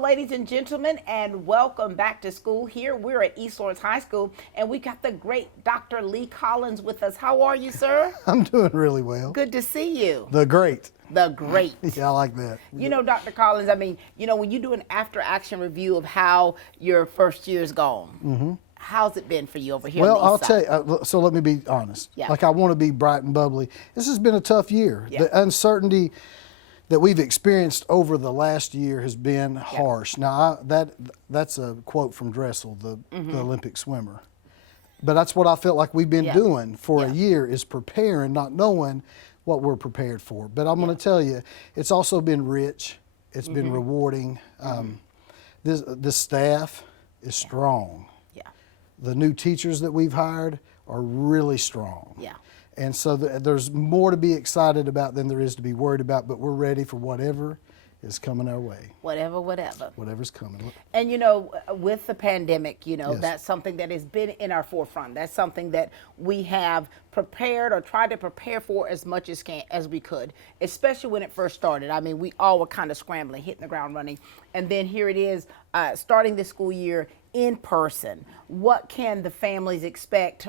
ladies and gentlemen, and welcome back to school here. We're at East Lawrence High School, and we got the great Dr. Lee Collins with us. How are you, sir? I'm doing really well. Good to see you. The great. The great. Yeah, I like that. You know, Dr. Collins, I mean, you know, when you do an after-action review of how your first year's gone, how's it been for you over here? Well, on the I'll east tell side? you, so let me be honest. Yeah. Like, I want to be bright and bubbly. This has been a tough year. Yeah. The uncertainty that we've experienced over the last year has been harsh. Now, that's a quote from Dressel, the Olympic swimmer. But that's what I felt like we've been doing for a year, is preparing, not knowing what we're prepared for. But I'm going to tell you, it's also been rich. It's been rewarding. This staff is strong. Yeah. The new teachers that we've hired are really strong. Yeah. And so there's more to be excited about than there is to be worried about, but we're ready for whatever is coming our way. Whatever's coming. And you know, with the pandemic, you know, Yes. that's something that has been in our forefront. That's something that we have prepared or tried to prepare for as much as we could, especially when it first started. I mean, we all were kind of scrambling, hitting the ground running. And then here it is, starting the school year in person. What can the families expect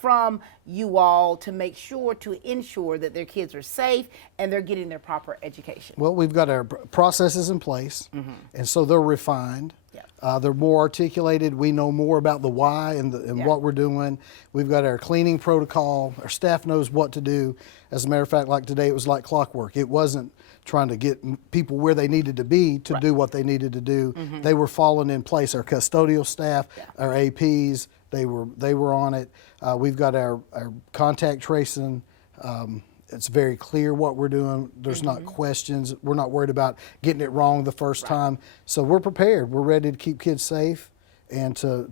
from you all to make sure to ensure that their kids are safe and they're getting their proper education? Well, we've got our processes in place, and so they're refined. Yeah. They're more articulated. We know more about the why and what we're doing. We've got our cleaning protocol. Our staff knows what to do. As a matter of fact, like today, it was like clockwork. It wasn't trying to get people where they needed to be to do what they needed to do. They were falling in place. Our custodial staff, our APs, they were on it. We've got our contact tracing. It's very clear what we're doing. There's not questions. We're not worried about getting it wrong the first time. So we're prepared. We're ready to keep kids safe and to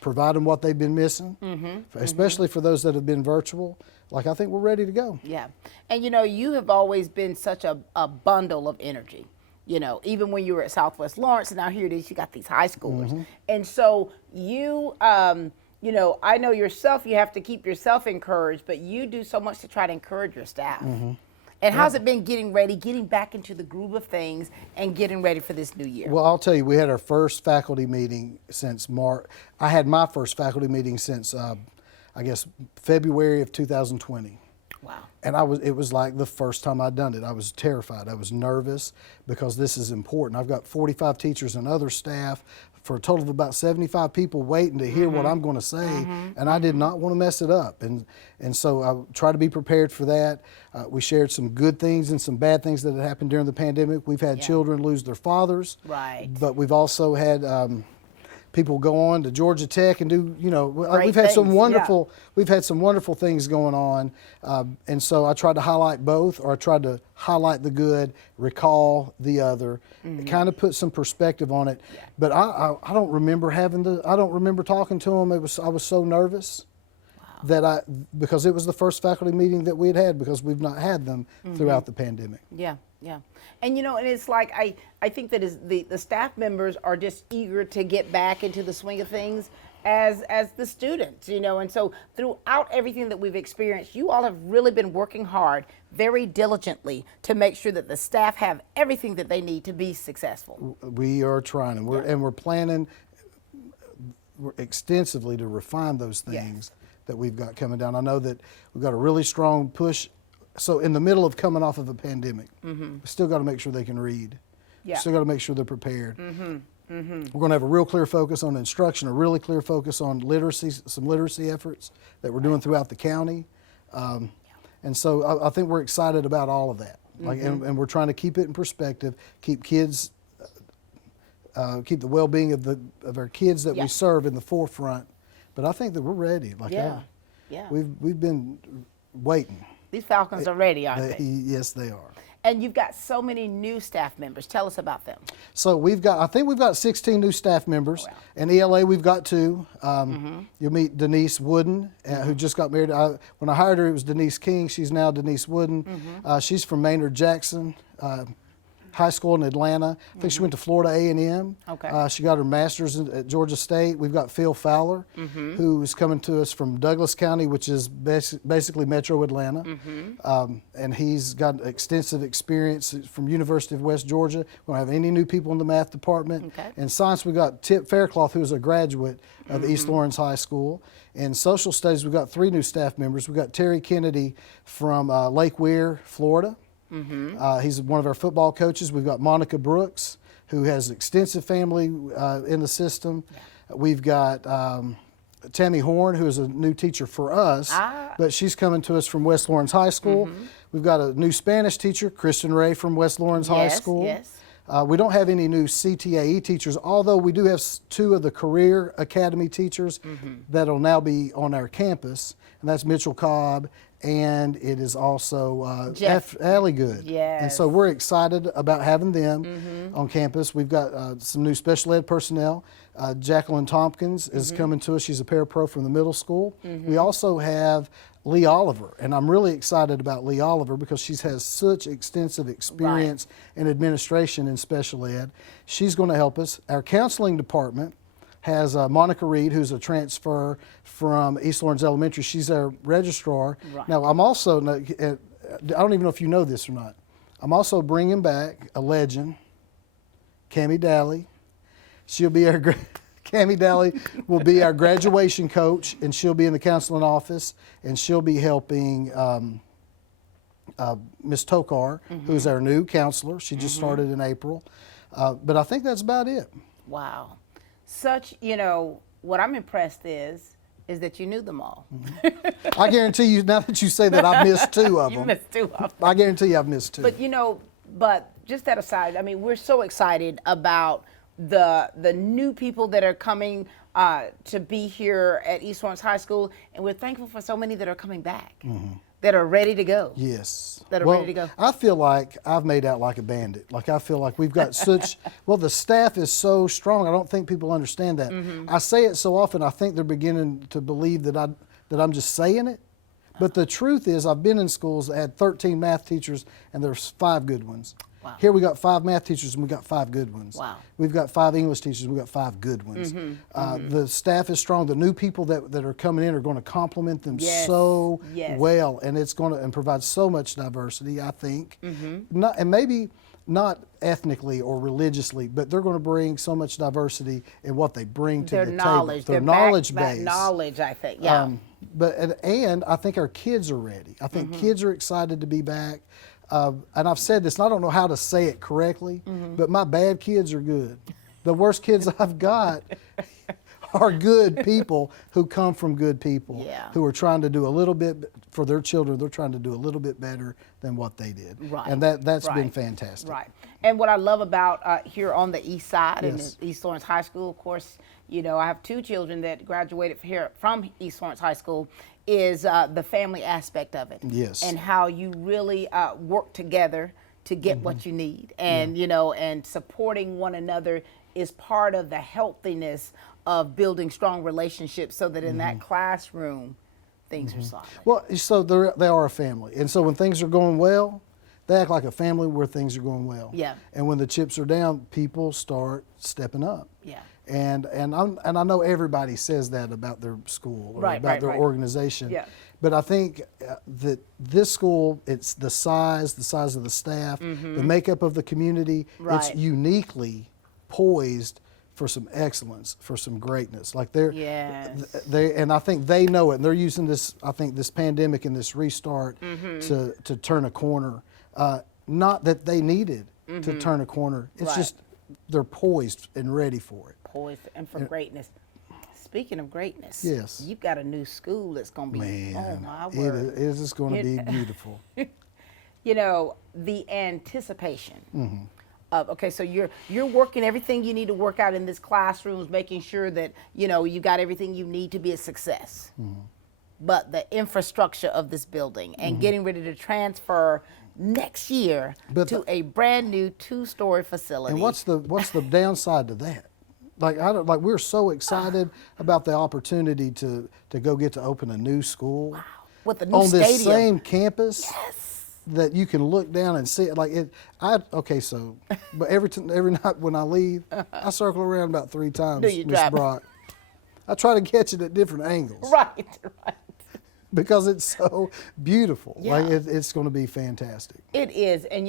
provide them what they've been missing, especially for those that have been virtual. Like, I think we're ready to go. Yeah. And you know, you have always been such a bundle of energy. You know, even when you were at Southwest Lawrence, and now here it is, you got these high schoolers. And so you, you know, I know yourself, you have to keep yourself encouraged, but you do so much to try to encourage your staff. And how's it been getting ready, getting back into the groove of things and getting ready for this new year? Well, I'll tell you, we had our first faculty meeting since March. I had my first faculty meeting since, I guess, February of 2020. Wow. And it was like the first time I'd done it. I was terrified. I was nervous because this is important. I've got 45 teachers and other staff for a total of about 75 people waiting to hear what I'm going to say, and I did not want to mess it up. And so I try to be prepared for that. We shared some good things and some bad things that had happened during the pandemic. We've had children lose their fathers, but we've also had people go on to Georgia Tech and do, you know, we've had some wonderful, we've had some wonderful things going on, and so I tried to highlight both, or I tried to highlight the good, recall the other, kind of put some perspective on it. But I don't remember I don't remember talking to them. I was so nervous that because it was the first faculty meeting that we had because we've not had them throughout the pandemic. Yeah. And you know, and it's like, I think that the staff members are just eager to get back into the swing of things as the students, you know, and so throughout everything that we've experienced, you all have really been working hard, very diligently, to make sure that the staff have everything that they need to be successful. We are trying, and we're planning extensively to refine those things that we've got coming down. I know that we've got a really strong push. So in the middle of coming off of a pandemic, we still got to make sure they can read. Still got to make sure they're prepared. We're going to have a real clear focus on instruction, a really clear focus on literacy, some literacy efforts that we're doing throughout the county. And so I think we're excited about all of that. And we're trying to keep it in perspective, keep kids, keep the well-being of our kids that we serve in the forefront. But I think that we're ready. We've been waiting. These Falcons are ready, aren't they? Yes, they are. And you've got so many new staff members. Tell us about them. So I think we've got 16 new staff members. Wow. And ELA, we've got 2. You'll meet Denise Wooden, who just got married. When I hired her, it was Denise King. She's now Denise Wooden. She's from Maynard Jackson. high school in Atlanta. I think she went to Florida A&M. Okay. She got her master's at Georgia State. We've got Phil Fowler, who's coming to us from Douglas County, which is basically Metro Atlanta. And he's got extensive experience from University of West Georgia. We don't have any new people in the math department. Okay. In science, we got Tip Faircloth, who's a graduate of East Lawrence High School. In social studies, we've got 3 new staff members. We've got Terry Kennedy from Lake Weir, Florida. He's one of our football coaches. We've got Monica Brooks, who has extensive family in the system. We've got Tammy Horn, who is a new teacher for us, but she's coming to us from West Lawrence High School. We've got a new Spanish teacher, Kristen Ray from West Lawrence High School. Yes. We don't have any new CTAE teachers, although we do have 2 of the Career Academy teachers that'll now be on our campus, and that's Mitchell Cobb, and it is also Jeff Alligood. Yes. And so we're excited about having them on campus. We've got some new special ed personnel. Jacqueline Tompkins is coming to us. She's a parapro from the middle school. We also have Lee Oliver, and I'm really excited about Lee Oliver because she has such extensive experience in administration in special ed. She's going to help us. Our counseling department has Monica Reed, who's a transfer from East Lawrence Elementary. She's our registrar. Right. Now, I'm also, I don't even know if you know this or not, I'm also bringing back a legend, Cammie Daly. She'll be our Cammie Daly will be our graduation coach, and she'll be in the counseling office, and she'll be helping Miss Tokar, who's our new counselor. She just started in April. But I think that's about it. Wow. Such, what I'm impressed is that you knew them all. I guarantee you, now that you say that, I've missed 2 of them. You missed 2 of them. I guarantee you I've missed 2. But just that aside, I mean, we're so excited about the new people that are coming to be here at East Lawrence High School, and we're thankful for so many that are coming back, that are ready to go. Yes. That are ready to go. I feel like I've made out like a bandit. Like I feel like we've got such, the staff is so strong. I don't think people understand that. I say it so often, I think they're beginning to believe that I'm just saying it. But the truth is, I've been in schools that had 13 math teachers, and there's 5 good ones. Wow. Here we got 5 math teachers, and we got 5 good ones. Wow. We've got 5 English teachers, and we got 5 good ones. The staff is strong. The new people that are coming in are going to complement them so well, and it's going to provide so much diversity, I think. Not, and maybe not ethnically or religiously, but they're going to bring so much diversity in what they bring to the knowledge, table. Their knowledge back base. Knowledge, I think. Yeah. And I think our kids are ready. I think kids are excited to be back. And I've said this, and I don't know how to say it correctly, but my bad kids are good. The worst kids I've got are good people who come from good people, who are trying to do a little bit for their children. They're trying to do a little bit better than what they did. Right. And that's been fantastic. Right. And what I love about here on the east side in East Lawrence High School, of course, I have 2 children that graduated here from East Lawrence High School, is the family aspect of it. Yes. And how you really work together to get what you need. And, and supporting one another is part of the healthiness of building strong relationships so that in that classroom, things are solid. Well, so they are a family. And so when things are going well, they act like a family where things are going well. Yeah. And when the chips are down, people start stepping up. Yeah. And I know everybody says that about their school or about their organization. Yeah. But I think that this school, it's the size of the staff, the makeup of the community, it's uniquely poised for some excellence, for some greatness. Like and I think they know it, and they're using this, I think, this pandemic and this restart to turn a corner. Not that they needed to turn a corner. It's just they're poised and ready for it. Poised and for greatness. Speaking of greatness, yes, you've got a new school that's going to be, oh my word. It is going to be beautiful. The anticipation of, okay, so you're working everything you need to work out in this classrooms, making sure that, you got everything you need to be a success. But the infrastructure of this building and getting ready to transfer next year to a brand new 2-story facility. And what's the downside to that? We're so excited about the opportunity to go get to open a new school. Wow. With a new on stadium. this same campus. Yes. that you can look down and see it. Like it, but every night when I leave, I circle around about 3 times, Miss Brock. I try to catch it at different angles. Right. Because it's so beautiful. Yeah. Like it's going to be fantastic. It is, and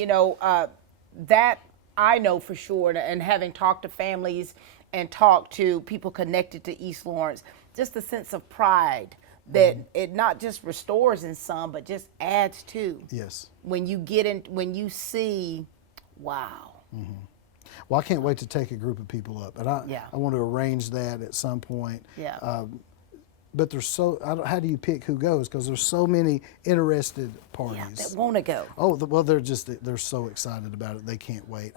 that I know for sure, and having talked to families and talked to people connected to East Lawrence, just the sense of pride that it not just restores in some, but just adds to. Yes. When you when you see, wow. Well, I can't wait to take a group of people up, and I want to arrange that at some point. Yeah. But there's how do you pick who goes? Because there's so many interested parties. Yeah, that want to go. Oh, well, they're so excited about it. They can't wait.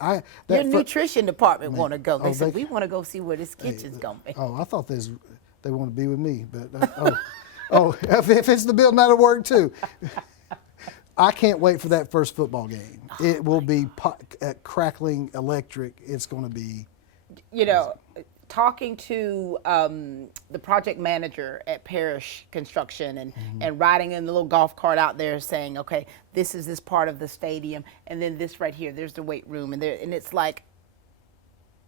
Your nutrition department want to go. They said, we want to go see where this kitchen's going to be. Oh, I thought they want to be with me. But if it's the building, that'll work too. I can't wait for that first football game. It will be crackling electric. It's going to be. Talking to the project manager at Parish Construction and riding in the little golf cart out there saying, okay, this is this part of the stadium, and then this right here, there's the weight room, and it's like,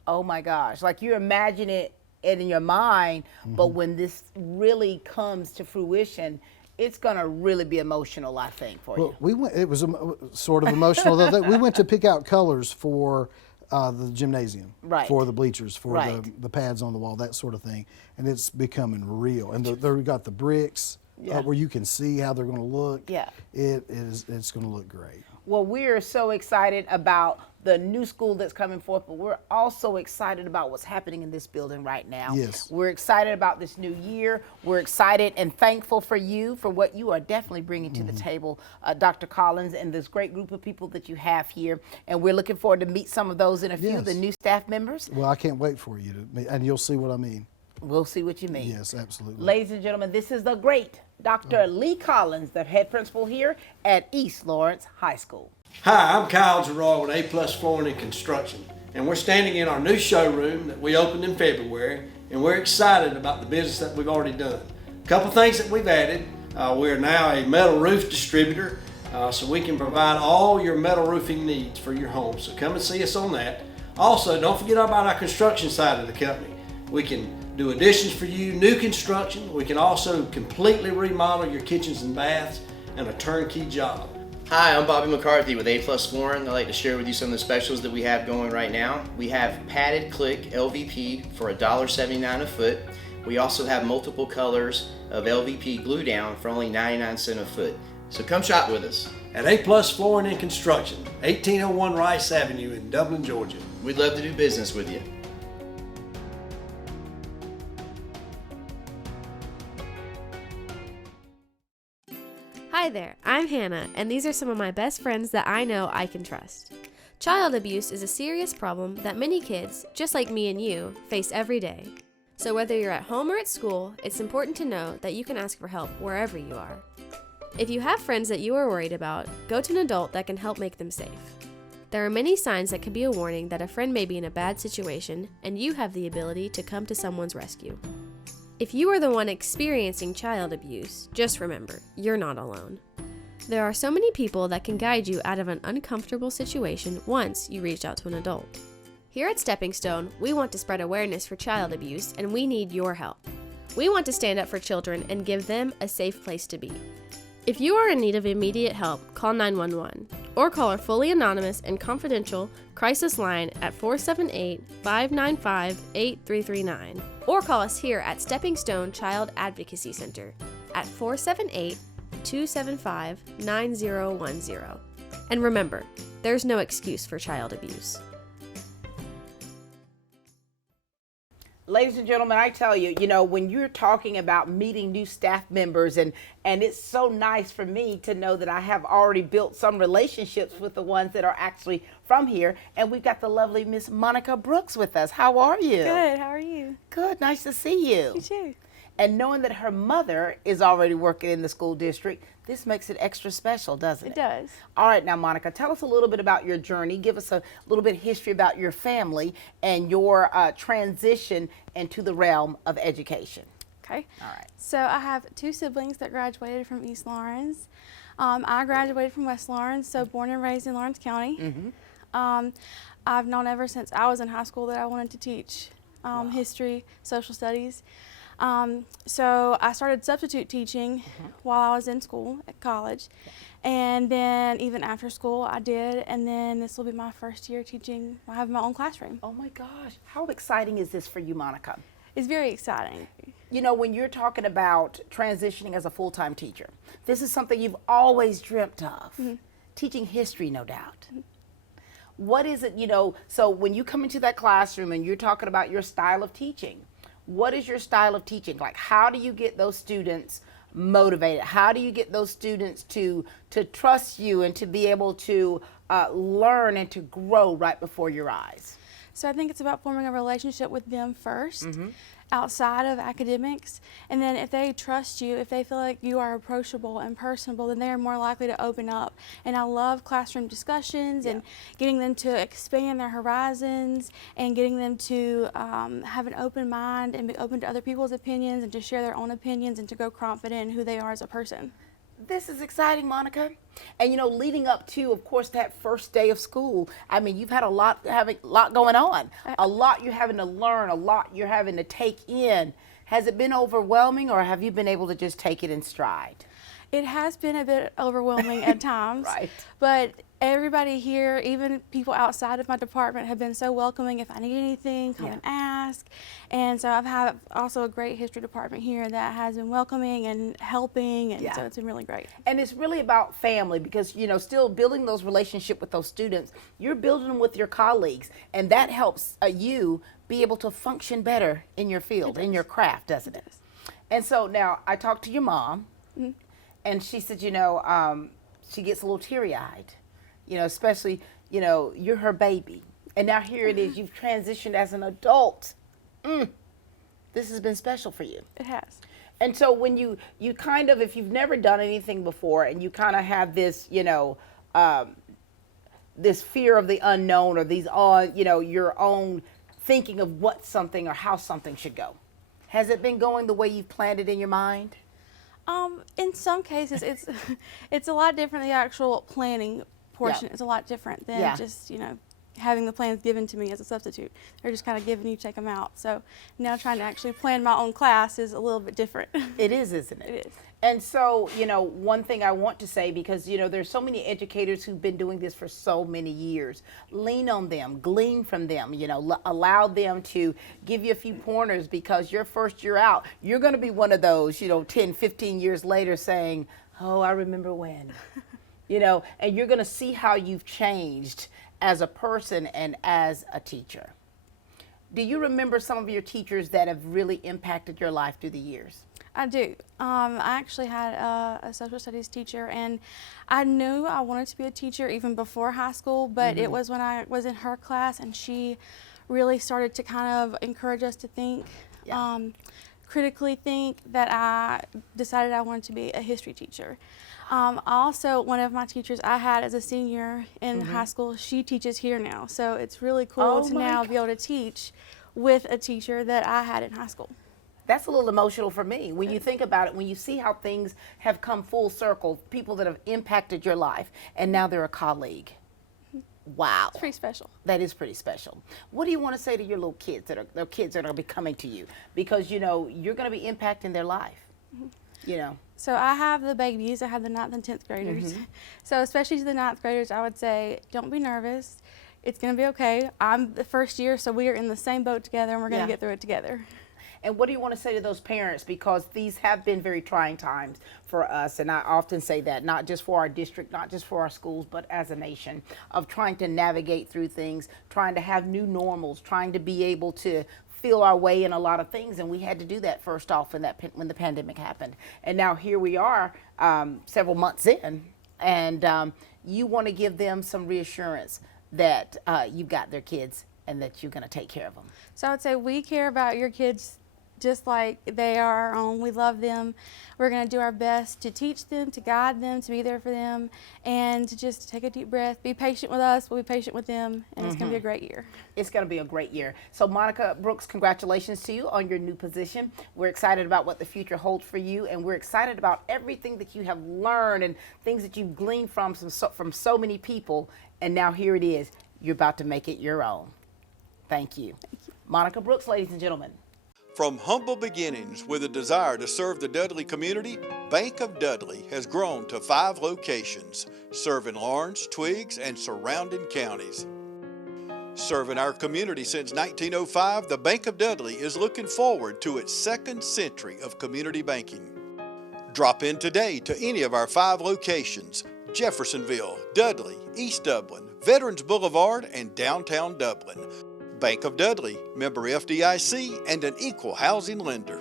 oh my gosh, like you imagine it in your mind, but when this really comes to fruition, it's gonna really be emotional, I think, for you. It was sort of emotional though. We went to pick out colors for the gymnasium, for the bleachers, for the pads on the wall, that sort of thing, and it's becoming real. And we got the bricks where you can see how they're going to look. Yeah, it's going to look great. Well, we're so excited about the new school that's coming forth, but we're also excited about what's happening in this building right now. Yes. We're excited about this new year. We're excited and thankful for you, for what you are definitely bringing to the table, Dr. Collins, and this great group of people that you have here. And we're looking forward to meet some of those in a few, the new staff members. Well, I can't wait for you and you'll see what I mean. We'll see what you mean. Yes, absolutely. Ladies and gentlemen, this is the great Dr. Lee Collins, the head principal here at East Lawrence High School. Hi, I'm Kyle Gerard with A+ Flooring and Construction, and we're standing in our new showroom that we opened in February, and we're excited about the business that we've already done. A couple things that we've added. We're now a metal roof distributor, so we can provide all your metal roofing needs for your home. So come and see us on that. Also, don't forget about our construction side of the company. We can do additions for you, new construction. We can also completely remodel your kitchens and baths, and a turnkey job. Hi, I'm Bobby McCarthy with A+ Flooring. I'd like to share with you some of the specials that we have going right now. We have padded click LVP for $1.79 a foot. We also have multiple colors of LVP glue down for only 99 cents a foot. So come shop with us. At A+ Flooring and Construction, 1801 Rice Avenue in Dublin, Georgia. We'd love to do business with you. Hi there, I'm Hannah, and these are some of my best friends that I know I can trust. Child abuse is a serious problem that many kids, just like me and you, face every day. So whether you're at home or at school, it's important to know that you can ask for help wherever you are. If you have friends that you are worried about, go to an adult that can help make them safe. There are many signs that can be a warning that a friend may be in a bad situation, and you have the ability to come to someone's rescue. If you are the one experiencing child abuse, just remember, you're not alone. There are so many people that can guide you out of an uncomfortable situation once you reach out to an adult. Here at Stepping Stone, we want to spread awareness for child abuse, and we need your help. We want to stand up for children and give them a safe place to be. If you are in need of immediate help, call 911 or call our fully anonymous and confidential crisis line at 478-595-8339 or call us here at Stepping Stone Child Advocacy Center at 478-275-9010. And remember, there's no excuse for child abuse. Ladies and gentlemen, I tell you, when you're talking about meeting new staff members, and it's so nice for me to know that I have already built some relationships with the ones that are actually from here. And we've got the lovely Miss Monica Brooks with us. How are you? Good, how are you? Good, nice to see you. You too. And knowing that her mother is already working in the school district, this makes it extra special, doesn't it? It does. All right, now, Monica, tell us a little bit about your journey. Give us a little bit of history about your family and your transition into the realm of education. Okay. All right. So I have two siblings that graduated from East Lawrence. I graduated from West Lawrence, so born and raised in Lawrence County. I've known ever since I was in high school that I wanted to teach history, social studies. So I started substitute teaching while I was in school at college. And then even after school I did, and then this will be my first year teaching. I have my own classroom. Oh my gosh, how exciting is this for you, Monica? It's very exciting. You know, when you're talking about transitioning as a full-time teacher, this is something you've always dreamt of. Teaching history, no doubt. What is it, you know, so when you come into that classroom and you're talking about your style of teaching, what is your style of teaching? Like, how do you get those students motivated? How do you get those students to trust you and to be able to learn and to grow right before your eyes? So I think it's about forming a relationship with them first, outside of academics. And then if they trust you, if they feel like you are approachable and personable, then they are more likely to open up. And I love classroom discussions and getting them to expand their horizons and getting them to have an open mind and be open to other people's opinions and to share their own opinions and to grow confident in who they are as a person. This is exciting, Monica. And you know, leading up to, of course, that first day of school, I mean, you've had a lot going on, a lot you're having to learn, a lot you're having to take in. Has it been overwhelming, or have you been able to just take it in stride? It has been a bit overwhelming at times, Right. But everybody here, even people outside of my department, have been so welcoming. If I need anything, come and ask. And so I've had also a great history department here that has been welcoming and helping, and so it's been really great. And it's really about family, because, you know, still building those relationships with those students, you're building them with your colleagues, and that helps you be able to function better in your field, in your craft, doesn't it? And so now I talked to your mom, and she said, you know, she gets a little teary-eyed, you know, especially, you know, you're her baby. And now here it is, you've transitioned as an adult. This has been special for you. It has. And so when you kind of, if you've never done anything before and you kind of have this, you know, this fear of the unknown, or these, you know, your own thinking of what something or how something should go, has it been going the way you've planned it in your mind? In some cases, it's a lot different. The actual planning portion is a lot different than just, you know, having the plans given to me as a substitute. They're just kind of giving you, take them out. So now trying to actually plan my own class is a little bit different. It is, isn't it? It is. And so, you know, one thing I want to say, because, you know, there's so many educators who've been doing this for so many years. Lean on them, glean from them, you know, allow them to give you a few pointers, because your first year out, you're going to be one of those, you know, 10, 15 years later saying, oh, I remember when, you know, and you're going to see how you've changed as a person and as a teacher. Do you remember some of your teachers that have really impacted your life through the years? I do. I actually had a social studies teacher, and I knew I wanted to be a teacher even before high school, but it was when I was in her class and she really started to kind of encourage us to think, critically think, that I decided I wanted to be a history teacher. Also, one of my teachers I had as a senior in high school, she teaches here now, so it's really cool to now be able to teach with a teacher that I had in high school. That's a little emotional for me. When you think about it, when you see how things have come full circle, people that have impacted your life, and now they're a colleague. Wow. It's pretty special. That is pretty special. What do you want to say to your little kids that are going to be coming to you? Because, you know, you're going to be impacting their life, you know. So I have the babies. I have the 9th and 10th graders. So especially to the 9th graders, I would say, don't be nervous. It's going to be okay. I'm the first year, so we are in the same boat together, and we're going to get through it together. And what do you want to say to those parents? Because these have been very trying times for us, and I often say that, not just for our district, not just for our schools, but as a nation, of trying to navigate through things, trying to have new normals, trying to be able to feel our way in a lot of things. And we had to do that first off when the pandemic happened. And now here we are several months in, and you want to give them some reassurance that you've got their kids and that you're going to take care of them. So I would say we care about your kids just like they are our own. We love them. We're going to do our best to teach them, to guide them, to be there for them, and to just take a deep breath. Be patient with us. We'll be patient with them, and it's going to be a great year. It's going to be a great year. So Monica Brooks, congratulations to you on your new position. We're excited about what the future holds for you, and we're excited about everything that you have learned and things that you've gleaned from so many people, and now here it is. You're about to make it your own. Thank you. Thank you. Monica Brooks, ladies and gentlemen. From humble beginnings with a desire to serve the Dudley community, Bank of Dudley has grown to 5 locations, serving Lawrence, Twiggs, and surrounding counties. Serving our community since 1905, the Bank of Dudley is looking forward to its 2nd century of community banking. Drop in today to any of our 5 locations: Jeffersonville, Dudley, East Dublin, Veterans Boulevard, and downtown Dublin. Bank of Dudley, member FDIC, and an equal housing lender.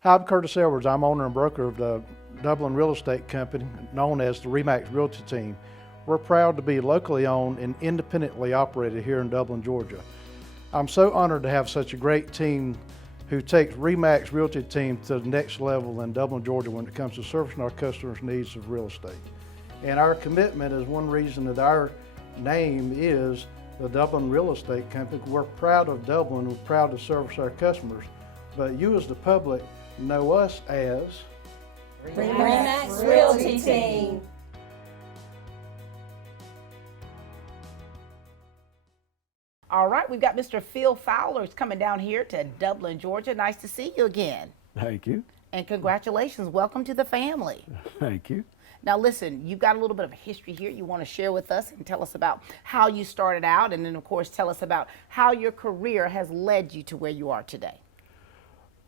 Hi, I'm Curtis Edwards. I'm owner and broker of the Dublin Real Estate Company, known as the RE/MAX Realty Team. We're proud to be locally owned and independently operated here in Dublin, Georgia. I'm so honored to have such a great team who takes RE/MAX Realty Team to the next level in Dublin, Georgia when it comes to servicing our customers' needs of real estate. And our commitment is one reason that our name is the Dublin Real Estate Company. We're proud of Dublin, we're proud to service our customers, but you as the public know us as RE/MAX Realty Team. All right, we've got Mr. Phil Fowler coming down here to Dublin, Georgia. Nice to see you again. Thank you. And congratulations, welcome to the family. Thank you. Now listen, you've got a little bit of a history here you want to share with us and tell us about how you started out, and then of course tell us about how your career has led you to where you are today.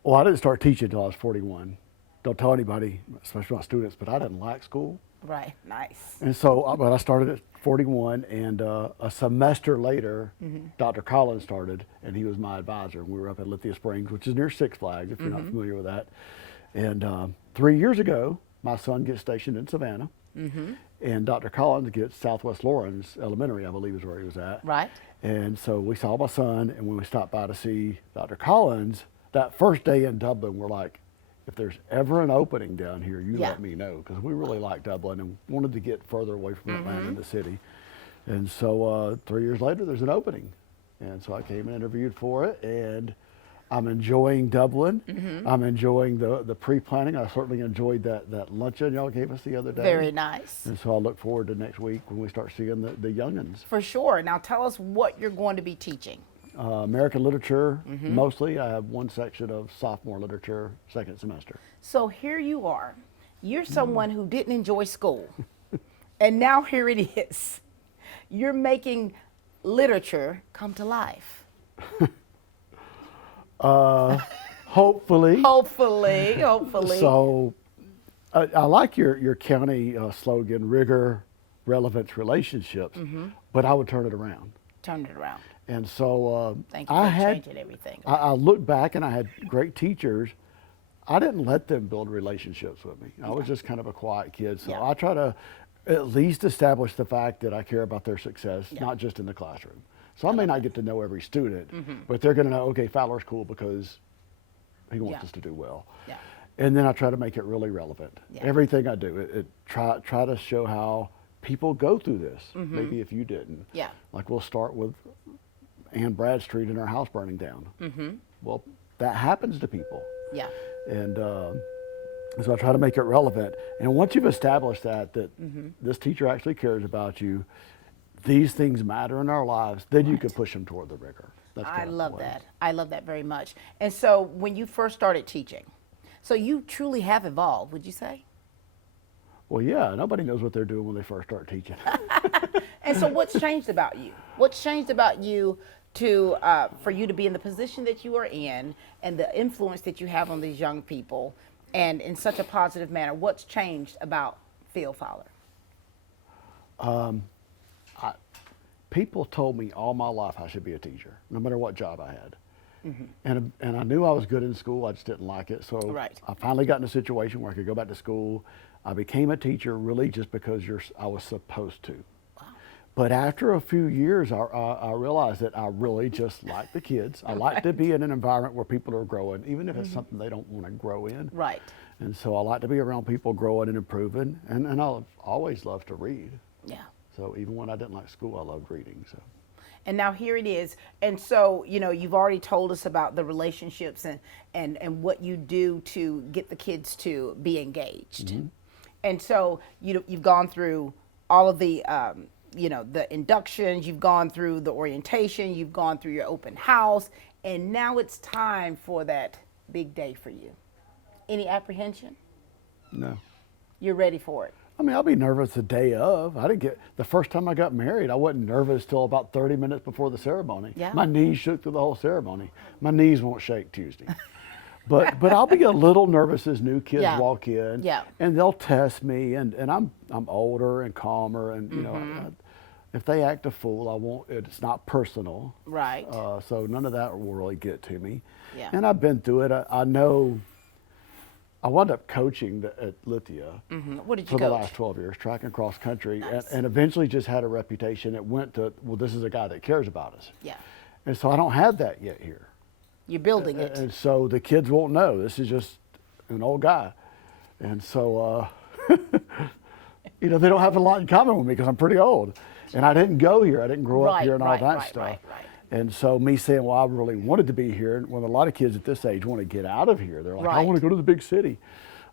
Well, I didn't start teaching until I was 41. Don't tell anybody, especially my students, but I didn't like school. Right, nice. And so but I started at 41, and a semester later, Dr. Collins started, and he was my advisor. We were up at Lithia Springs, which is near Six Flags, if you're not familiar with that. And 3 years ago, my son gets stationed in Savannah, and Dr. Collins gets Southwest Lawrence Elementary, I believe is where he was at. Right. And so we saw my son, and when we stopped by to see Dr. Collins, that first day in Dublin, we're like, if there's ever an opening down here, you let me know, because we really like Dublin and wanted to get further away from Atlanta in the city. And so 3 years later, there's an opening. And so I came and interviewed for it, and I'm enjoying Dublin. I'm enjoying the pre-planning. I certainly enjoyed that luncheon y'all gave us the other day. Very nice. And so I look forward to next week when we start seeing the youngins. For sure. Now tell us what you're going to be teaching. American literature, mostly. I have one section of sophomore literature, 2nd semester. So here you are. You're someone who didn't enjoy school, and now here it is. You're making literature come to life. Hopefully. Hopefully. So I like your county slogan, rigor, relevance, relationships, but I would turn it around. Turn it around. And so Thank you for changing everything. I look back and I had great teachers. I didn't let them build relationships with me. I was just kind of a quiet kid. So I try to at least establish the fact that I care about their success, not just in the classroom. So I may not get to know every student, but they're going to know, okay, Fowler's cool because he wants us to do well. Yeah. And then I try to make it really relevant. Everything I do, try to show how people go through this. Maybe if you didn't. Yeah. Like we'll start with Ann Bradstreet and her house burning down. Well, that happens to people. Yeah. And so I try to make it relevant. And once you've established that this teacher actually cares about you, these things matter in our lives, then you can push them toward the rigor. That's I love that. I love that very much. And so when you first started teaching, so you truly have evolved, would you say? Well, yeah, nobody knows what they're doing when they first start teaching. And so what's changed about you? What's changed about you to for you to be in the position that you are in and the influence that you have on these young people and in such a positive manner? What's changed about Phil Fowler? People told me all my life I should be a teacher, no matter what job I had. And I knew I was good in school, I just didn't like it. So I finally got in a situation where I could go back to school. I became a teacher really just because I was supposed to. But after a few years, I realized that I really just like the kids. I like to be in an environment where people are growing, even if it's something they don't want to grow in. Right. And so I like to be around people growing and improving, and I've always loved to read. Yeah. So even when I didn't like school, I loved reading. So. And now here it is. And so, you know, you've already told us about the relationships and what you do to get the kids to be engaged. And so, you know, you've gone through all of the, you know, the inductions, you've gone through the orientation, you've gone through your open house, and now it's time for that big day for you. Any apprehension? No. You're ready for it? I mean, I'll be nervous the day of. The first time I got married, I wasn't nervous till about 30 minutes before the ceremony. Yeah. My knees shook through the whole ceremony. My knees won't shake Tuesday. But I'll be a little nervous as new kids walk in. Yeah. And they'll test me, and I'm older and calmer, and you know, if they act a fool, I won't. It's not personal. Right. So none of that will really get to me. Yeah. And I've been through it. I know. I wound up coaching at Lithia What did you for the coach? last 12 years, track and cross country, Nice. and eventually just had a reputation. It went to, well, this is a guy that cares about us. Yeah. And so I don't have that yet here. You're building it. And so the kids won't know. This is just an old guy. And so, you know, they don't have a lot in common with me because I'm pretty old. And I didn't go here. I didn't grow up here and all that stuff. Right. And so me saying, well, I really wanted to be here, and when a lot of kids at this age want to get out of here, they're like, I Right. want to go to the big city.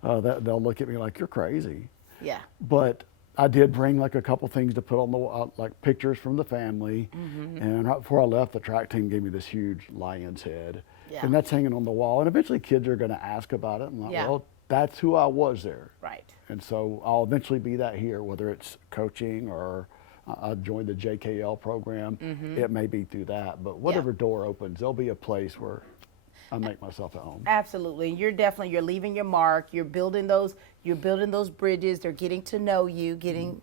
They'll look at me like, you're crazy. Yeah. But I did bring like a couple things to put on the wall, like pictures from the family. And right before I left, the track team gave me this huge lion's head. Yeah. And that's hanging on the wall. And eventually kids are going to ask about it. And I'm like, Yeah. well, that's who I was there. Right. And so I'll eventually be that here, whether it's coaching or I joined the JKL program. It may be through that, but whatever door opens, there'll be a place where I make myself at home. Absolutely. You're leaving your mark. You're building those bridges. They're getting to know you, getting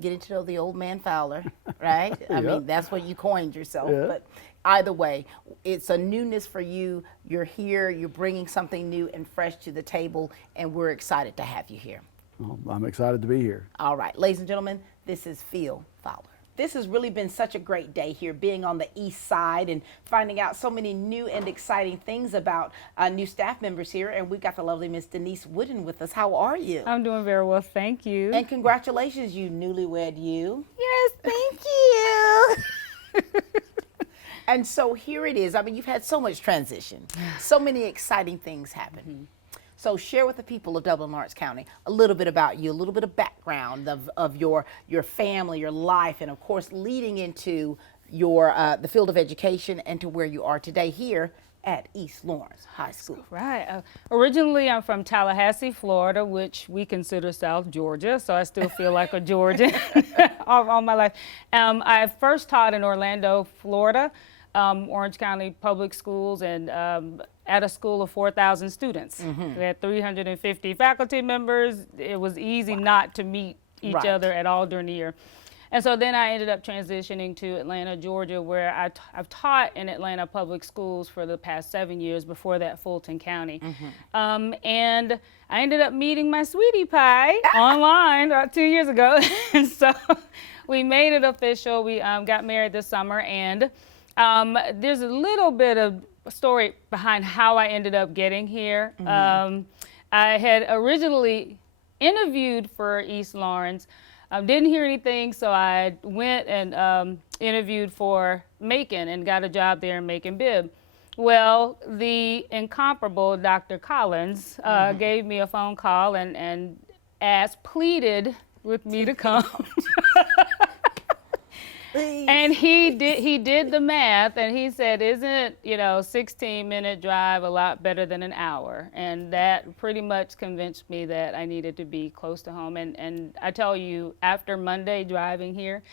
to know the old man Fowler, right? I mean, that's what you coined yourself. Yeah. But either way, it's a newness for you. You're here, you're bringing something new and fresh to the table, and we're excited to have you here. Well, I'm excited to be here. All right, ladies and gentlemen, this is Phil Fowler. This has really been such a great day here, being on the east side and finding out so many new and exciting things about new staff members here. And we got the lovely Miss Denise Wooden with us. How are you? I'm doing very well, thank you. And congratulations, you newlywed you. Yes, thank you. And so here it is. I mean, you've had so much transition, so many exciting things happen. So share with the people of Dublin Lawrence County a little bit about you, a little bit of background of your family, your life, and of course leading into your the field of education and to where you are today here at East Lawrence High School. Right. Originally, I'm from Tallahassee, Florida, which we consider South Georgia, so I still feel like a Georgian all my life. I first taught in Orlando, Florida, Orange County Public Schools, and at a school of 4,000 students. We had 350 faculty members. It was easy not to meet each other at all during the year. And so then I ended up transitioning to Atlanta, Georgia, where I've taught in Atlanta public schools for the past 7 years, before that Fulton County. And I ended up meeting my sweetie pie online about 2 years ago. And so we made it official. We got married this summer, and there's a little bit of story behind how I ended up getting here. I had originally interviewed for East Lawrence, didn't hear anything, so I went and interviewed for Macon and got a job there in Macon Bibb. Well, the incomparable Dr. Collins gave me a phone call and pleaded with me to come. And he did the math, and he said, isn't, 16-minute drive a lot better than an hour? And that pretty much convinced me that I needed to be close to home. And I tell you, after Monday driving here,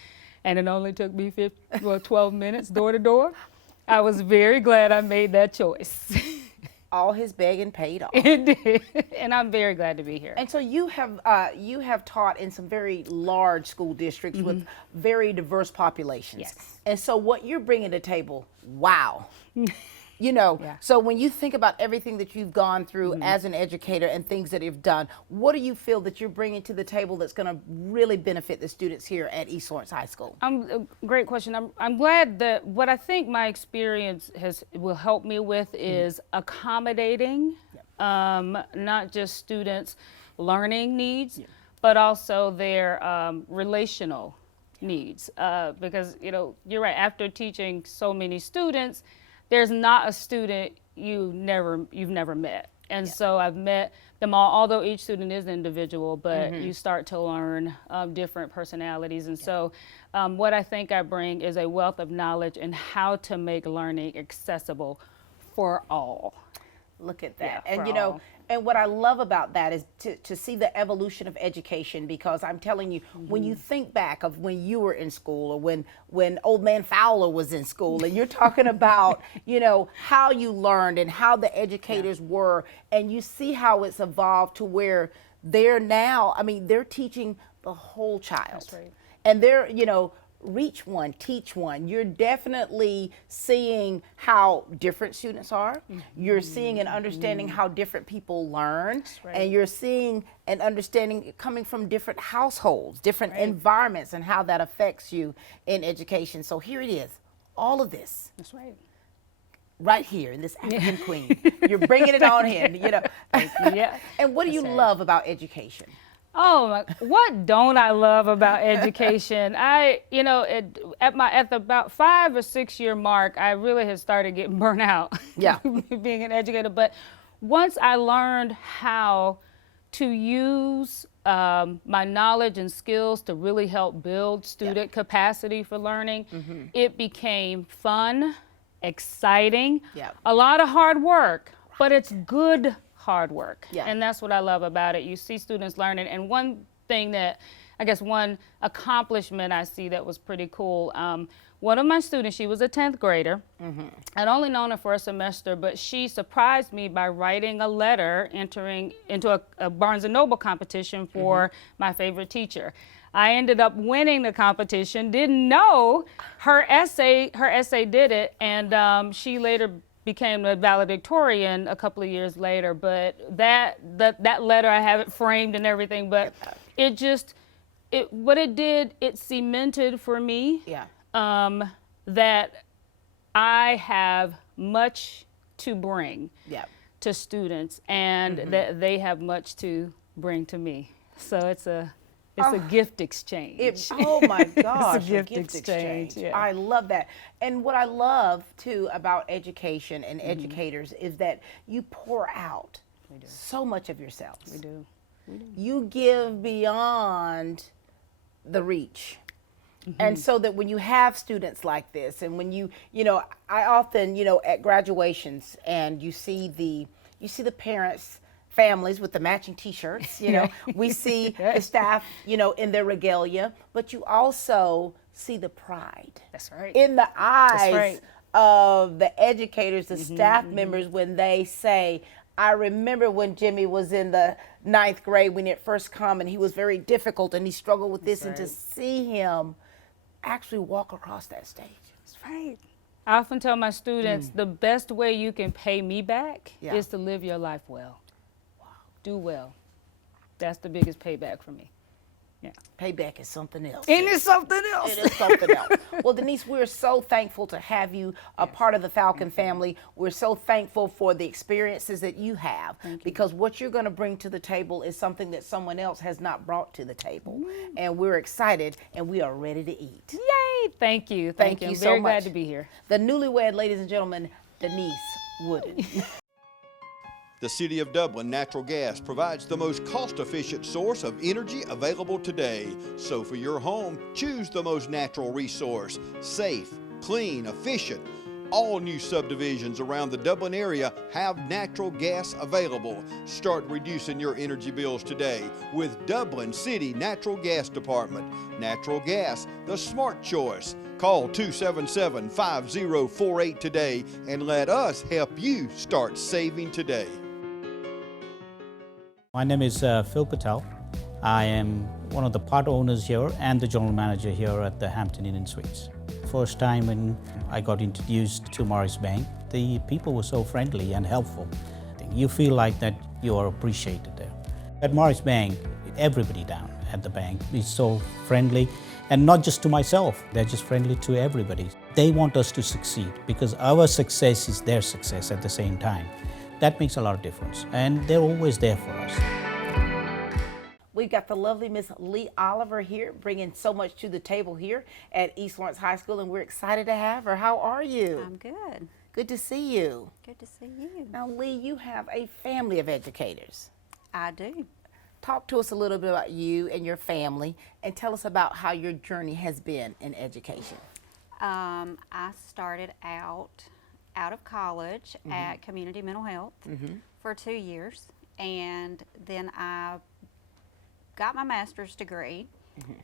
and it only took me 12 minutes door to door, I was very glad I made that choice. All his begging paid off. It did, and I'm very glad to be here. And so you have taught in some very large school districts with very diverse populations. Yes. And so what you're bringing to the table, wow. You know, Yeah. so when you think about everything that you've gone through as an educator and things that you've done, what do you feel that you're bringing to the table that's going to really benefit the students here at East Lawrence High School? Great question. I'm glad that what I think my experience will help me with is accommodating not just students' learning needs, but also their relational needs. Because you're right. After teaching so many students, there's not a student you've never met. And so I've met them all, although each student is individual, but you start to learn different personalities. And so what I think I bring is a wealth of knowledge in how to make learning accessible for all. Look at that. Yeah, And for all. and what I love about that is to see the evolution of education, because I'm telling you, when you think back of when you were in school, or when old man Fowler was in school, and you're talking about, how you learned and how the educators were, and you see how it's evolved to where they're now, they're teaching the whole child. That's right. And they're, reach one, teach one. You're definitely seeing how different students are. You're seeing and understanding how different people learn. right. And you're seeing and understanding coming from different households, different environments, and how that affects you in education. So here it is, all of this. That's right. Right here in this African Queen. You're bringing it on in, Thank you. Yeah. And what do you That's right. love about education? Oh, what don't I love about education? at the about 5 or 6 year mark, I really had started getting burnt out. Yeah. Being an educator. But once I learned how to use my knowledge and skills to really help build student capacity for learning, it became fun, exciting, a lot of hard work, but it's good hard work. Yeah. And that's what I love about it. You see students learning. And one thing one accomplishment I see that was pretty cool, one of my students, she was a 10th grader. I'd only known her for a semester, but she surprised me by writing a letter entering into a Barnes & Noble competition for my favorite teacher. I ended up winning the competition, didn't know her essay did it, and she later became a valedictorian a couple of years later. But that letter, I have it framed and everything, but it cemented for me that I have much to bring to students, and that they have much to bring to me. So it's a gift exchange. Oh my gosh, It's a gift exchange. Yeah. I love that. And what I love too about education and educators is that you pour out so much of yourselves. We do. You give beyond the reach. And so that when you have students like this, and when I often, at graduations, and you see the parents, families with the matching t-shirts, we see the staff, in their regalia, but you also see the pride. That's right. In the eyes right. of the educators, the staff members, when they say, I remember when Jimmy was in the 9th grade when it first come, and he was very difficult and he struggled with this, and to see him actually walk across that stage. That's right. I often tell my students the best way you can pay me back is to live your life well. Do well. That's the biggest payback for me. Yeah. Payback is something else. And it's something else. It is something else. Well, Denise, we're so thankful to have you a part of the Falcon family. We're so thankful for the experiences that you have, because what you're going to bring to the table is something that someone else has not brought to the table. And we're excited, and we are ready to eat. Yay! Thank you. Thank you I'm so very much. glad to be here. The newlywed, ladies and gentlemen, Denise Wooden. The City of Dublin Natural Gas provides the most cost-efficient source of energy available today. So for your home, choose the most natural resource. Safe, clean, efficient. All new subdivisions around the Dublin area have natural gas available. Start reducing your energy bills today with Dublin City Natural Gas Department. Natural gas, the smart choice. Call 277-5048 today and let us help you start saving today. My name is Phil Patel. I am one of the part owners here and the general manager here at the Hampton Inn & Suites. First time when I got introduced to Morris Bank, The people were so friendly and helpful. You feel like that you are appreciated there. At Morris Bank, everybody down at the bank is so friendly, and not just to myself, they're just friendly to everybody. They want us to succeed because our success is their success at the same time. That makes a lot of difference, and they're always there for us. We've got the lovely Miss Lee Oliver here, bringing so much to the table here at East Lawrence High School, and we're excited to have her. How are you? I'm good. Good to see you. Good to see you. Now, Lee, you have a family of educators. I do. Talk to us a little bit about you and your family, and tell us about how your journey has been in education. I started out of college at Community Mental Health for 2 years, and then I got my master's degree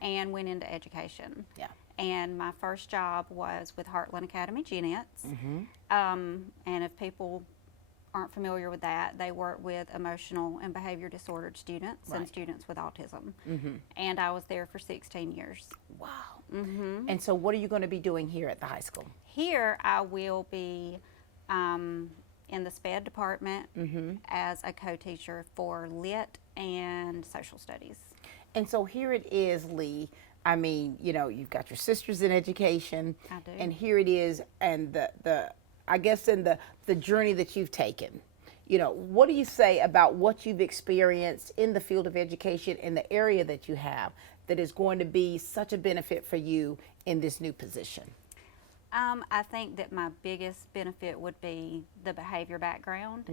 and went into education. Yeah. And my first job was with Heartland Academy Gen Eds. And if people aren't familiar with that, they work with emotional and behavior disordered students and students with autism. And I was there for 16 years. Wow. And so what are you going to be doing here at the high school? Here I will be in the SPED department as a co-teacher for Lit and Social Studies. And so here it is, Lee. I mean, you know, you've got your sisters in education. I do. And here it is, and I guess in the journey that you've taken. You know, what do you say about what you've experienced in the field of education in the area that you have that is going to be such a benefit for you in this new position? I think that my biggest benefit would be the behavior background,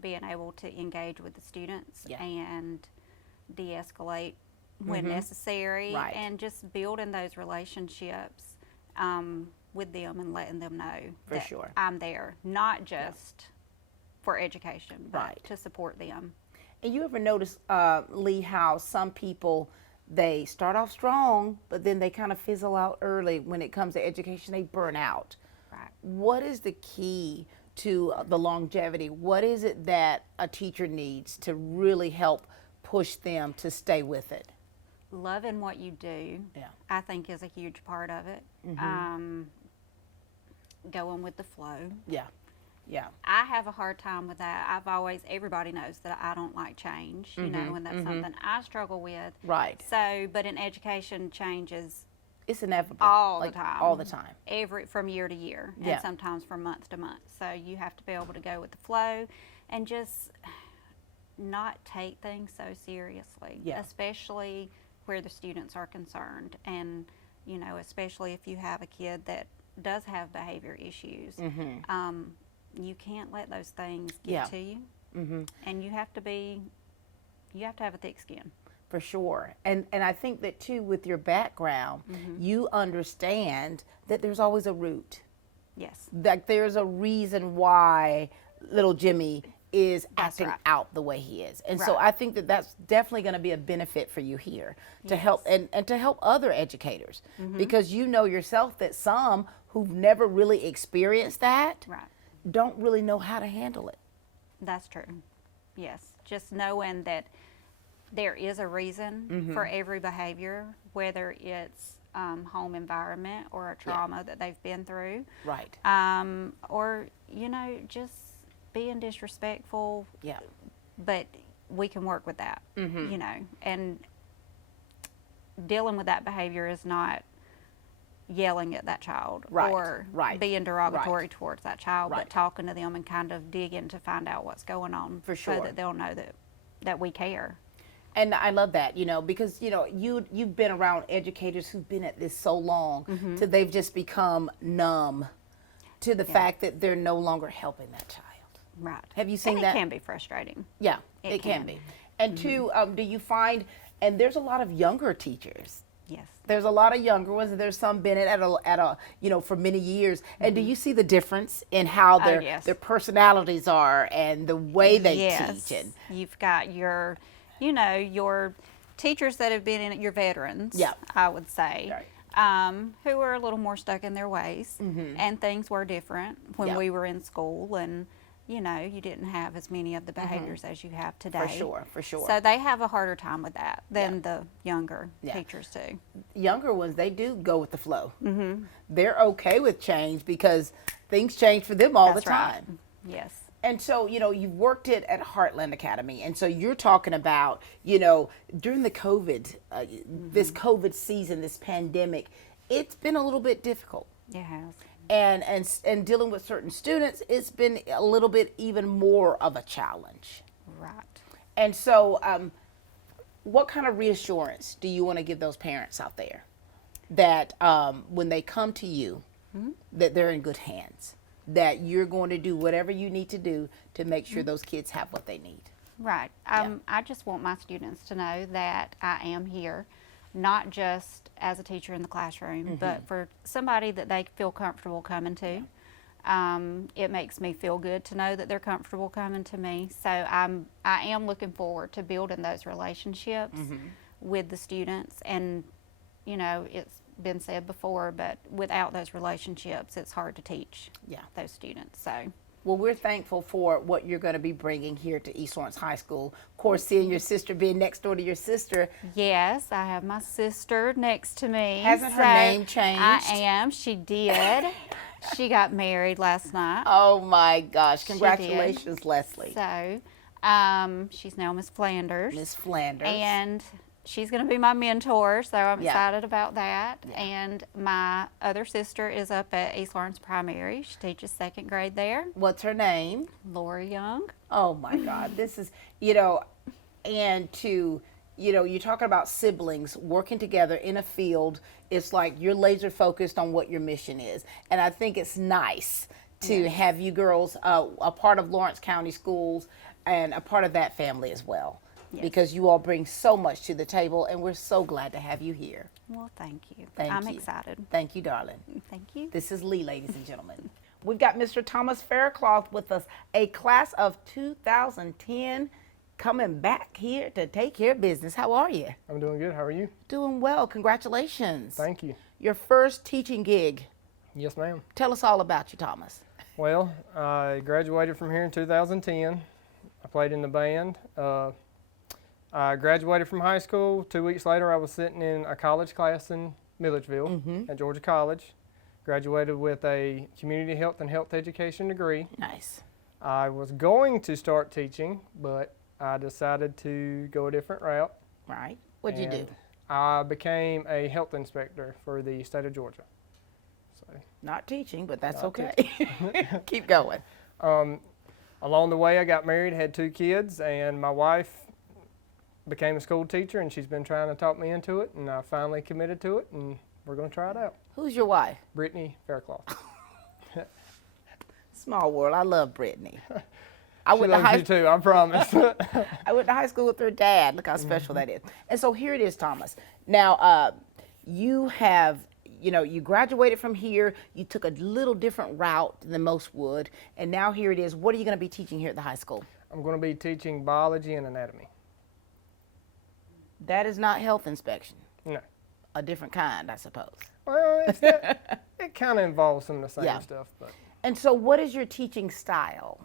being able to engage with the students and de-escalate when necessary, Right. and just building those relationships with them and letting them know For that sure. I'm there, not just for education, but Right. to support them. And you ever notice, Lee, how some people, they start off strong, but then they kind of fizzle out early when it comes to education, they burn out. Right. What is the key to the longevity? What is it that a teacher needs to really help push them to stay with it? Loving what you do, I think, is a huge part of it. Going with the flow. Yeah. I have a hard time with that. Everybody knows that I don't like change, you know, and that's something I struggle with. Right. So, but in education, change is It's inevitable. all Like, the time. all the time. From year to year, Yeah. and sometimes from month to month. So you have to be able to go with the flow and just not take things so seriously, Yeah. especially where the students are concerned. And, you know, especially if you have a kid that does have behavior issues, you can't let those things get to you. And you have to have a thick skin. For sure. And I think that too, with your background, you understand that there's always a root. Yes. Like there's a reason why little Jimmy is That's acting right. out the way he is. And so Right. I think that that's definitely going to be a benefit for you here to help and to help other educators, because you know yourself that some who've never really experienced that Right. don't really know how to handle it. That's true. Yes. Just knowing that there is a reason for every behavior, whether it's home environment or a trauma that they've been through. Right. Or, you know, just being disrespectful. Yeah. But we can work with that, you know, and dealing with that behavior is not yelling at that child Right, or right, being derogatory right. towards that child, Right. but talking to them and kind of digging to find out what's going on For so sure. that they'll know that we care. And I love that, you know, because, you know, you've been around educators who've been at this so long till they've just become numb to the fact that they're no longer helping that child. Right. Have you seen and that? It can be frustrating. Yeah, It it can can. be. And two, do you find, and there's a lot of younger teachers. Yes. There's a lot of younger ones, and there's some been at a you know, for many years. And do you see the difference in how yes. their personalities are and the way they Yes. teach? And You've got your, you know, your teachers that have been in it, your veterans, Yeah. I would say, Right. who are a little more stuck in their ways, and things were different when Yeah. we were in school, and you know, you didn't have as many of the behaviors as you have today. For sure. So they have a harder time with that than the younger Yeah. teachers do. Younger ones, they do go with the flow. They're okay with change because things change for them all That's the right. time. Yes. And so, you know, you've worked it at Heartland Academy. And so you're talking about, you know, during the COVID, this COVID season, this pandemic, it's been a little bit difficult. It has. And dealing with certain students, it's been a little bit even more of a challenge. Right. And so, what kind of reassurance do you want to give those parents out there that when they come to you, that they're in good hands, that you're going to do whatever you need to do to make sure those kids have what they need? Right. I just want my students to know that I am here, not just as a teacher in the classroom, but for somebody that they feel comfortable coming to. It makes me feel good to know that they're comfortable coming to me. So I am looking forward to building those relationships with the students. And, you know, it's been said before, but without those relationships, it's hard to teach those students. So. Well, we're thankful for what you're going to be bringing here to East Lawrence High School. Of course, seeing your sister, being next door to your sister. Yes, I have my sister next to me. Hasn't her name changed? I am. She did. She got married last night. Oh my gosh! Congratulations, Leslie. So, she's now Miss Flanders. Miss Flanders. And she's going to be my mentor, so I'm excited about that. And my other sister is up at East Lawrence Primary. She teaches 2nd grade there. What's her name? Lori Young. Oh my God, this is, you know, and to, you know, you're talking about siblings working together in a field. It's like you're laser focused on what your mission is. And I think it's nice to have you girls a part of Lawrence County Schools and a part of that family as well. Yes. Because you all bring so much to the table, and we're so glad to have you here. Well, thank you. I'm excited. Thank you, darling. Thank you. This is Lee, ladies and gentlemen. We've got Mr. Thomas Faircloth with us, a class of 2010, coming back here to take care of business. How are you? I'm doing good. How are you? Doing well. Congratulations. Thank you. Your first teaching gig. Yes, ma'am. Tell us all about you, Thomas. Well, I graduated from here in 2010. I played in the band. I graduated from high school. 2 weeks later, I was sitting in a college class in Milledgeville at Georgia College. Graduated with a community health and health education degree. Nice. I was going to start teaching, but I decided to go a different route. Right. What'd you do? I became a health inspector for the state of Georgia. So, not teaching, but that's not okay. Keep going. Along the way, I got married, had 2 kids, and my wife became a school teacher, and she's been trying to talk me into it, and I finally committed to it, and we're going to try it out. Who's your wife? Brittany Faircloth. Small world. I love Brittany. I went to high school too, I promise. I went to high school with her dad. Look how special that is. And so here it is, Thomas. Now, you have, you know, you graduated from here. You took a little different route than most would. And now here it is. What are you going to be teaching here at the high school? I'm going to be teaching biology and anatomy. That is not health inspection. No. A different kind, I suppose. Well, it kind of involves some of the same stuff. But. And so what is your teaching style?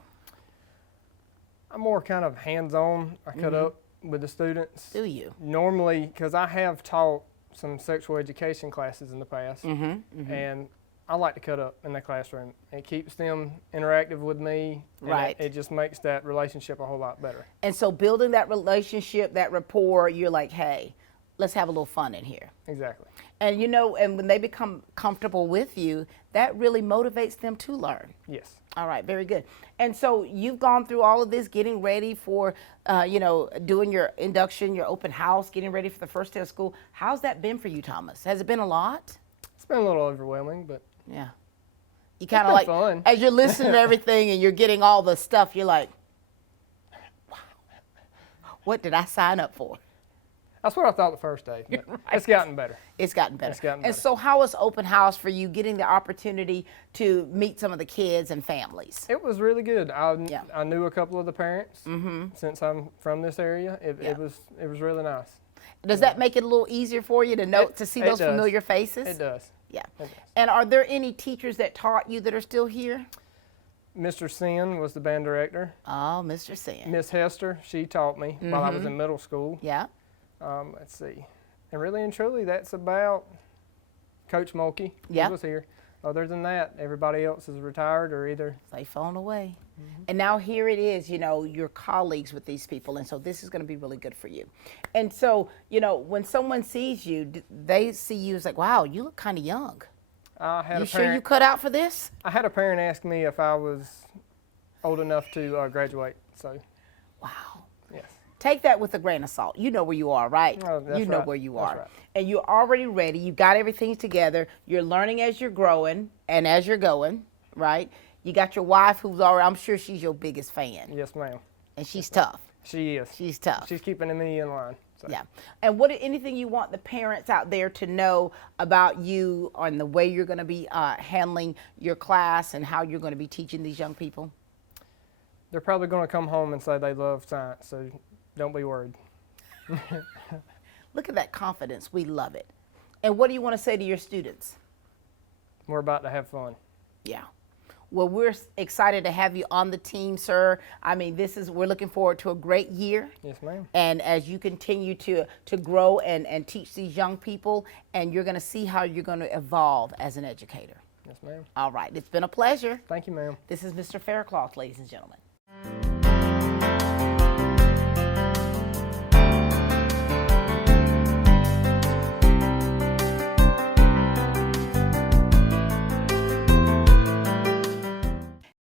I'm more kind of hands-on. I cut up with the students. Do you? Normally, because I have taught some sexual education classes in the past, and I like to cut up in the classroom. It keeps them interactive with me. Right. It just makes that relationship a whole lot better. And so building that relationship, that rapport, you're like, hey, let's have a little fun in here. Exactly. And you know, and when they become comfortable with you, that really motivates them to learn. Yes. All right, very good. And so you've gone through all of this, getting ready for, you know, doing your induction, your open house, getting ready for the first day of school. How's that been for you, Thomas? Has it been a lot? It's been a little overwhelming, but yeah. You kind of like, fun. As you're listening to everything and you're getting all the stuff, you're like, wow, what did I sign up for? That's what I thought the first day. But right. It's gotten better. It's gotten better. It's gotten better. And so how was open house for you, getting the opportunity to meet some of the kids and families? It was really good. I knew a couple of the parents since I'm from this area. It was really nice. Does that make it a little easier for you to see those familiar faces? It does. Yeah. It does. And are there any teachers that taught you that are still here? Mr. Sin was the band director. Oh, Mr. Sin. Miss Hester, she taught me while I was in middle school. Yeah. Let's see. And really and truly, that's about Coach Mulkey. Yeah. He was here. Other than that, everybody else is retired or either. They've fallen away. And now here it is, you know, you're colleagues with these people. And so this is going to be really good for you. And so, you know, when someone sees you, they see you as like, wow, you look kind of young. I had You a sure parent, you cut out for this? I had a parent ask me if I was old enough to graduate. So, Wow. yes. Take that with a grain of salt. You know where you are, right? Oh, that's you know right. where you That's are. right. And you're already ready. You've got everything together. You're learning as you're growing and as you're going, right? You got your wife who's already, I'm sure she's your biggest fan. Yes, ma'am. And she's tough. She is. She's tough. She's keeping me in line. So. Yeah. And anything you want the parents out there to know about you on the way you're going to be handling your class and how you're going to be teaching these young people? They're probably going to come home and say they love science, so don't be worried. Look at that confidence. We love it. And what do you want to say to your students? We're about to have fun. Yeah. Well, we're excited to have you on the team, sir. I mean, we're looking forward to a great year. Yes, ma'am. And as you continue to grow and teach these young people, and you're going to see how you're going to evolve as an educator. Yes, ma'am. All right. It's been a pleasure. Thank you, ma'am. This is Mr. Faircloth, ladies and gentlemen.